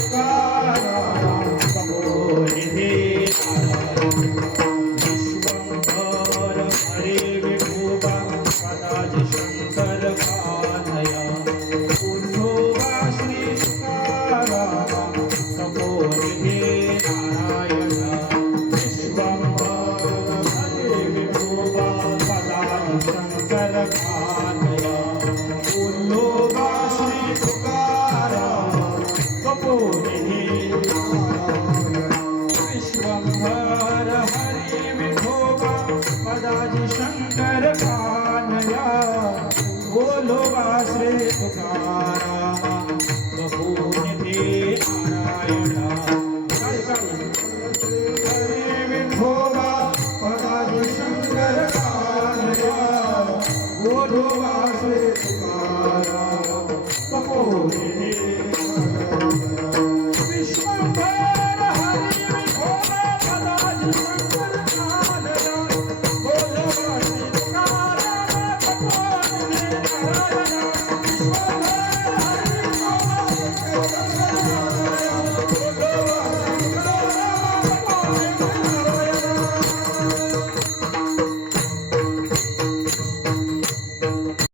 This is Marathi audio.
तुकाराम कपोनिधे विश्वंभर हरे विठोबा सदाजी शंकर कानया उद्धोबा श्री तुकाराम कपोनिधे नारायण विश्वंभर हरे विठोबा सदाजी शंकर कानया उद्धोबा श्री तुकाराम कपोनिधे विश्वंभर हरि विठोबा सदाजी शंकर कानया बोलोबा श्री तुकाराम कपोनिधे नारायण हरि विठोबा सदाजी शंकर कानया बोलोबा श्री तुकाराम कपोनिधे